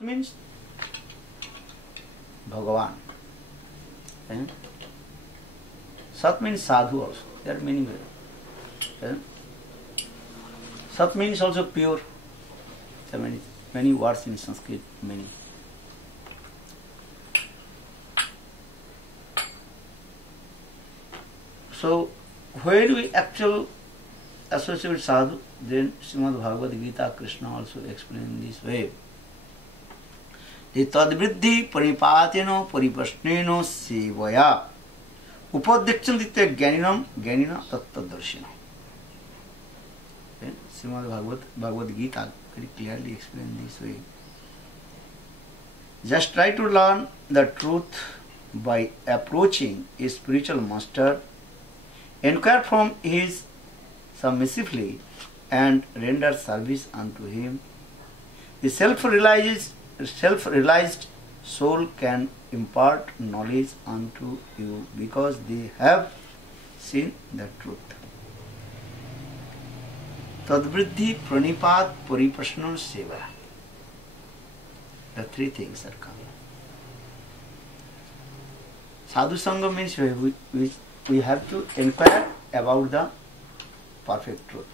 means Bhagavan. And Sat means sadhu also. There are many ways. Sat means also pure. There are many words in Sanskrit, many. So, when we actually associate with sadhu, then Srimad Bhagavad Gita, Krishna also explained this way. The tadvriddhi paripatino pariprasneno sevaya upadikshantite jnaninam jnanina tattadarshina. Srimad Bhagavad Gita very clearly explained this way. Just try to learn the truth by approaching a spiritual master, inquire from his submissively and render service unto him. The self-realized soul can impart knowledge unto you because they have seen the truth. Tadvriddhi pranipat pariprasna seva. The three things are coming. Sadhu Sangha means we have to inquire about the perfect truth.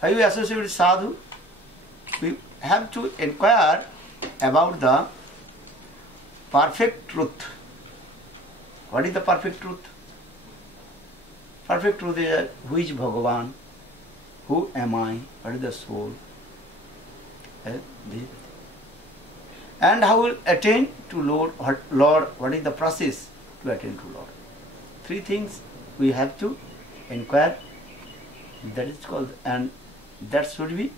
How you associate with sadhu? We have to inquire about the perfect truth. What is the perfect truth? Perfect truth is who is Bhagavan, who am I, what is the soul, and how will attain to Lord, what is the process to attain to Lord. Three things we have to inquire, that is called, and that should be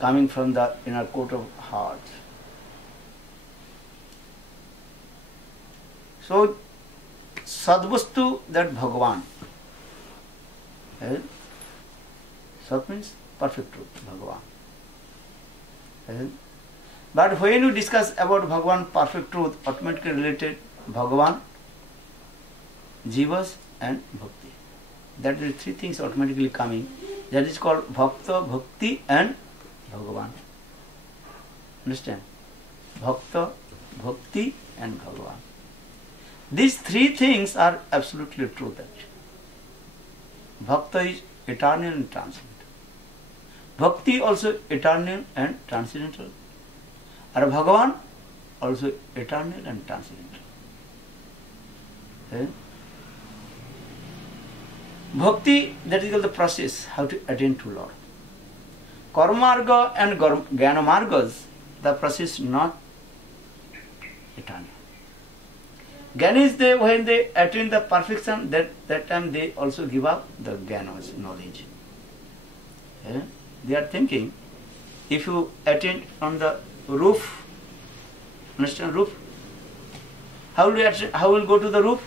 coming from the inner court of heart. So, Sadvastu, that Bhagavan. Sat means perfect truth, Bhagavan. But when you discuss about Bhagavan, perfect truth, automatically related Bhagavan, Jivas and Bhakti. That is three things automatically coming. That is called Bhakta, Bhakti and Bhagavan. Understand? Bhakta, Bhakti and Bhagavan. These three things are absolutely true. Bhakta is eternal and transcendental. Bhakti also eternal and transcendental. And Bhagavan also eternal and transcendental. Bhakti, that is called the process, how to attain to Lord. Karmarga and Gyanamargas, the process not eternal. Gyanis, when they attain the perfection, that time they also give up the Gyanas, knowledge. They are thinking, if you attain on the roof, understand roof? How will go to the roof?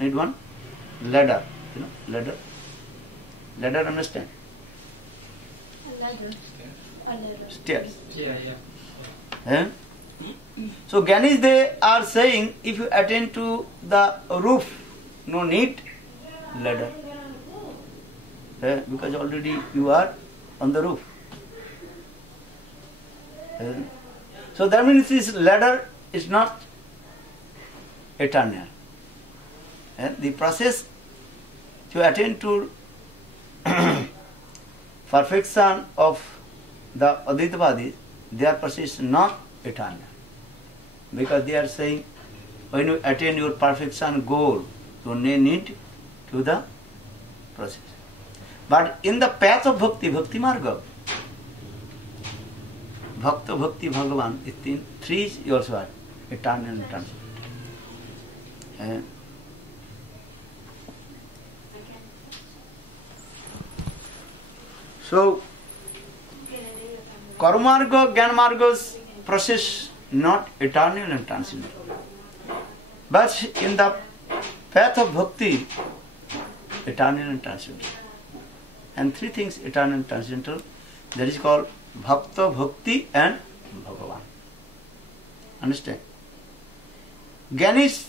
Need one ladder. You know, ladder. Ladder, understand? Ladder. Stairs. Yeah. So Gyanis, they are saying, if you attain to the roof, no need ladder. Because already you are on the roof. So that means this ladder is not eternal. The process to attain to perfection of the Advaitavadis, their process is not eternal. Because they are saying, when you attain your perfection goal, you need to the process. But in the path of Bhakti, Bhakti Marga, Bhakta, Bhakti, Bhagavan, three also are eternal and transcendental. So, Karmarga, Gyanamarga's process not eternal and transcendental. But in the path of Bhakti, eternal and transcendental. And three things eternal and transcendental, that is called Bhakta, Bhakti and Bhagavan. Understand? Gyanis,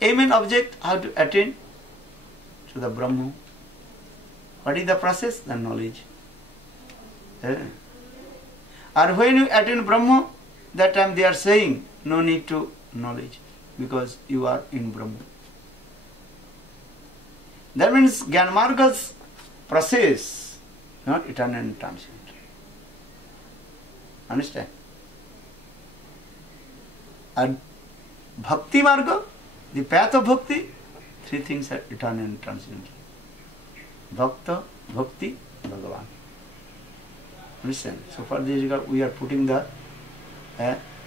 aim and object, how to attain to the Brahma, What is the process? The knowledge. Or when you attain Brahma, that time they are saying, no need to knowledge, because you are in Brahma. That means Jnanamarga's process, not eternal and transient. Understand? And Bhakti Marga, the path of Bhakti, three things are eternal and transient. Bhakta, Bhakti, Bhagavan. Understand? So for this we are putting the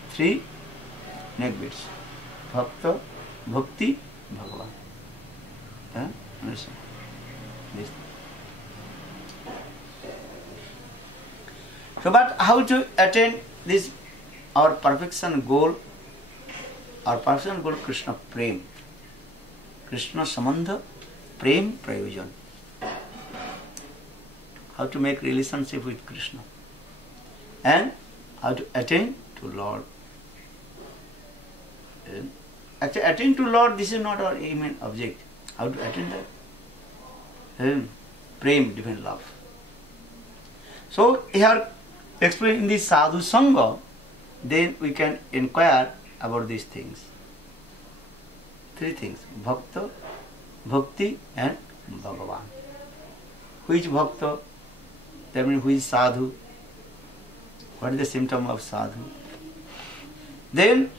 three neck beads. Bhakta, Bhakti, Bhagavan. Understand? This. So, but how to attain this, our perfection goal? Our perfection goal, Krishna Prem. Krishna Sambandha, Prem Prayojan. How to make relationship with Krishna. And how to attain to Lord. And actually, attain to Lord, this is not our aim and object. How to attain that? Prem, divine love. So, here explained in the Sadhu Sangha, then we can inquire about these things. Three things: Bhakta, Bhakti, and Bhagavan. Which Bhakta? That means who is Sadhu? What is the symptom of Sadhu? Then,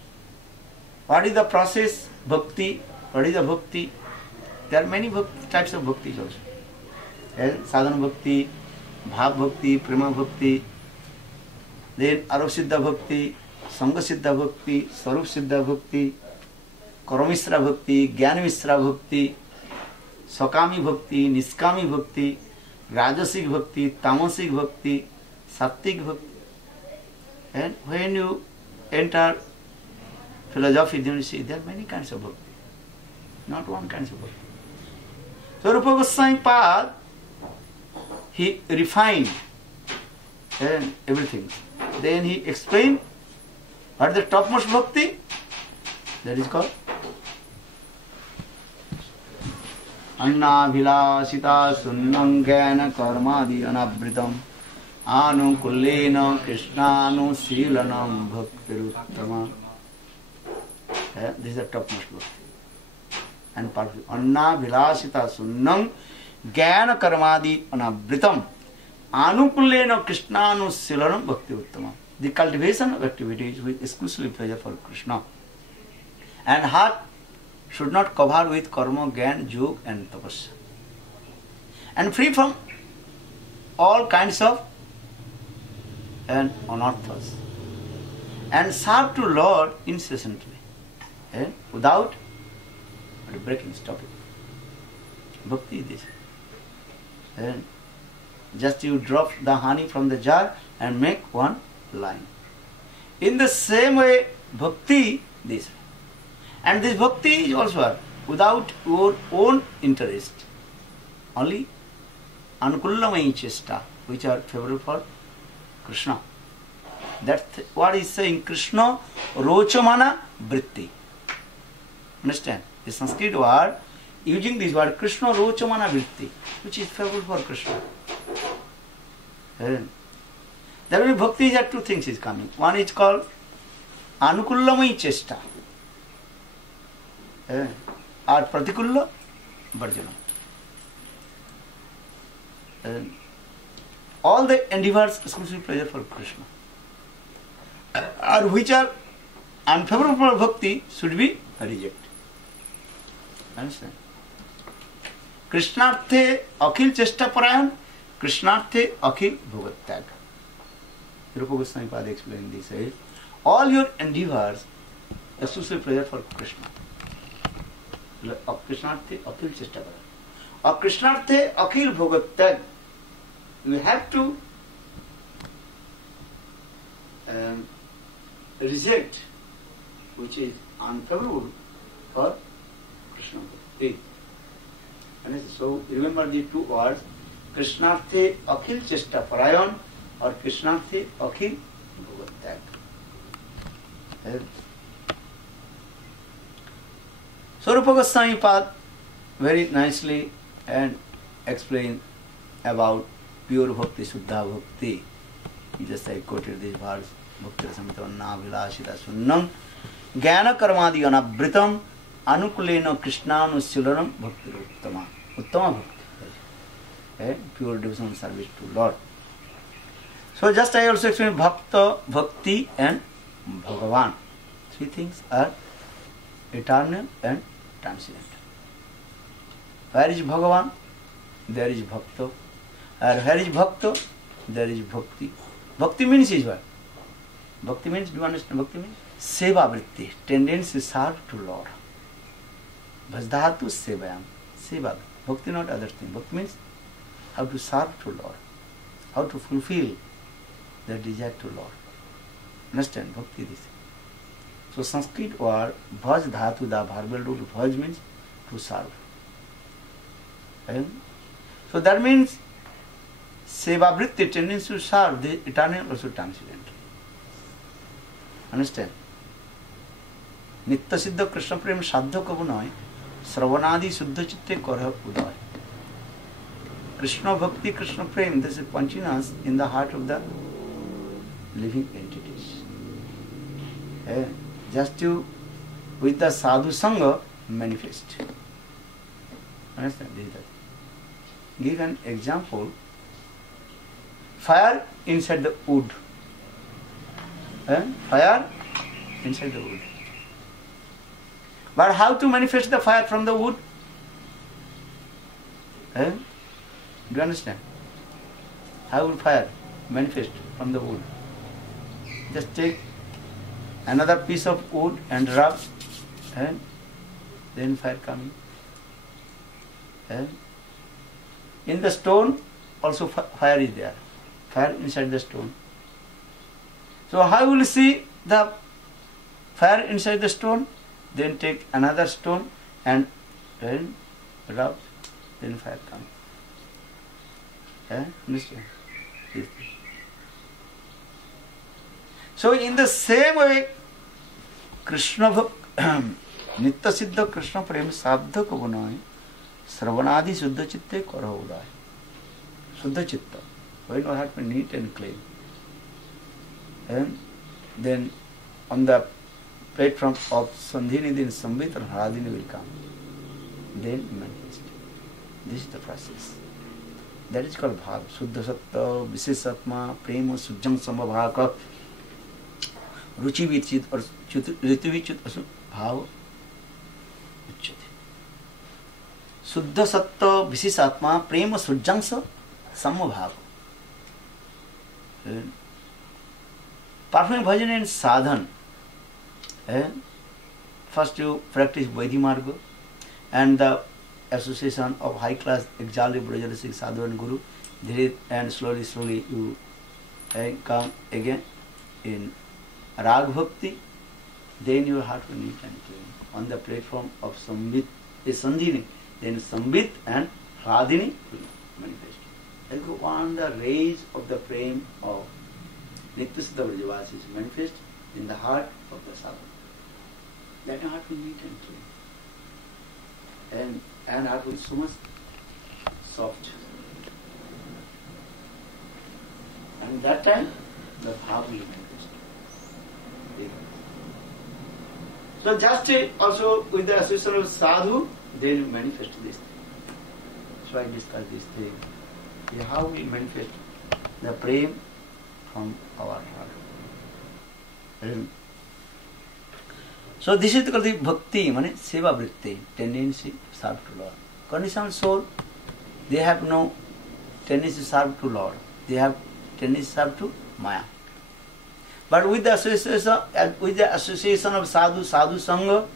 what is the process? Bhakti. What is the Bhakti? There are many types of Bhaktis also. Sadhana Bhakti, Bhav Bhakti, Prema Bhakti, then Arup Siddha Bhakti, Sangha Siddha Bhakti, Sarup Siddha Bhakti, Karamisra Bhakti, Jnanamisra Bhakti, Sakami Bhakti, Niskami Bhakti, Rajasik Bhakti, Tamasic Bhakti, Sattik Bhakti. And when you enter philosophy, then you see there are many kinds of bhakti, not one kind of bhakti. So Rupa Goswami Pad, he refined and everything. Then he explained what is the topmost bhakti, that is called Anna Vilasita Sunnam Jnana Karmadi Anavritam Anu Kullena Krishnanu Silanam Bhaktiruttama. This is the topmost bhakti. And perfect. Anna Vilasita Sunnam Jnana Karmadi Anavritam Anukullena Krishnanu Silanam Bhaktiruttama. The cultivation of activities with exclusively pleasure for Krishna. And heart should not cover with karma, gyan, yog and tapasya. And free from all kinds of anarthas. And serve to Lord incessantly. Without breaking, stopping. Bhakti is this. Just you drop the honey from the jar and make one line. In the same way, bhakti this. And this bhakti is also without your own interest. Only anukullamai chesta, which are favorable for Krishna. That's what is saying. Krishna rochamana vritti. Understand? The Sanskrit word, using this word Krishna rochamana vritti, which is favorable for Krishna. There will be bhakti, there are two things is coming. One is called anukullamai chesta. Or pratikulla varjana. All the endeavors exclusive pleasure for Krishna. Or which are unfavorable bhakti should be rejected. Understand? Krishnarthe akhil chesta parayan, Krishnarthe akhil bhogatyag. Rupa Goswami Pada explained this. All your endeavors exclusive pleasure for Krishna. Krishnarthe akhil chesta parayan. Or Krishnarthe akhil bhogatyag. You have to reject which is unfavorable for Krishna bhakti. And so remember the two words, Krishnarthe akhil chesta parayan or Krishnarthe akhil bhogatyag. So Rupa Goswami Pad very nicely and explained about pure bhakti, Suddha bhakti. Just I quoted this verse, Bhakti Rasamrita Vilasita Sunnam Jnana Karmadi Anavritam Anukulena Krishnanusularam Bhakti Uttama. Uttama Bhakti. Pure devotional service to Lord. So just I also explained Bhakta, Bhakti and Bhagavan. Three things are eternal and transient. Where is Bhagavan? There is Bhakta. And where is Bhakta? There is Bhakti. Bhakti means is what? Bhakti means, do you understand Bhakti means? Seva vritti, tendency to serve to Lord. Bhajdhatu sevayam, seva. Bhakti not other thing. Bhakti means how to serve to Lord, how to fulfill the desire to Lord. Understand? Bhakti this. So Sanskrit word bhaj dhatu, the verbal root bhaj means to serve. And so that means seva vritti, tendency to serve, the eternal also transient. Understand? Nitya siddha Krishna prem sadhya kabu noy, sravanadi suddha chitte korha uday. Krishna bhakti, Krishna prem, this is Panchinas in the heart of the living entities. Just to, with the sadhu sangha, manifest. Understand? Give an example. Fire inside the wood. Fire inside the wood. But how to manifest the fire from the wood? Do you understand? How will fire manifest from the wood? Just take another piece of wood and rub, and then fire coming. In the stone also fire is there. Fire inside the stone. So how will you see the fire inside the stone? Then take another stone and rub, then fire comes. Understand? So in the same way, Krishna Nitya Siddha Krishna Prem Sadhya Kabunai Sravanadi Suddha Chitte Kara Uday. Suddha Chitta. Why not have to be neat and clean? And then on the platform of Sandhini, then Sambit and Haradini will come. Then manifest. This is the process. That is called Bhav. Suddha Satta, Visesatma, Prema, Sujjam Sambhavaka, Ruchi Vichit or Ritu Vichit Bhav Uchyate. Suddha Satta, Visesatma, Prema, Sujjam Sambhavaka. Performing bhajan and sadhan. First you practice Vaidhi Marga and the association of high class exalted Brajalasic Sadhu and Guru. And slowly you come again in Rag Bhakti. Then your heart will meet and clean. On the platform of Sambit, Sandhini, then Sambit and Radhini will manifest. As go on the rays of the flame of Nitya Siddha Vrajavasi is manifest in the heart of the sadhu. That heart will meet and clean. And heart will be so much soft. And that time, the bhav will manifest. So just also with the association of sadhu, they will manifest this thing. So I discuss this thing. How we manifest the prem from our heart. So this is called the bhakti, mane seva vritti, tendency to serve to Lord. Conditioned soul, they have no tendency to serve to Lord. They have tendency to serve to Maya. But with the association of sadhu sangha,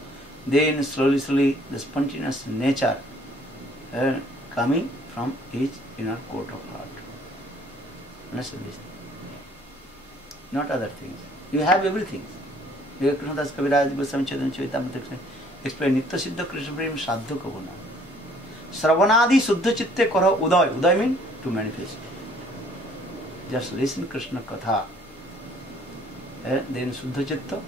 then slowly the spontaneous nature coming from each inner court of heart. Understand this? Not other things. You have everything. Krishnadas Kaviraj Goswami Chaitanya Charitamrita explain Nitya Siddha Krishna Prem Sadhya Kabuna. Sravanadi Suddha Chitte Kara Uday. Uday means to manifest. Just listen Krishna Katha. Then Suddha Chitta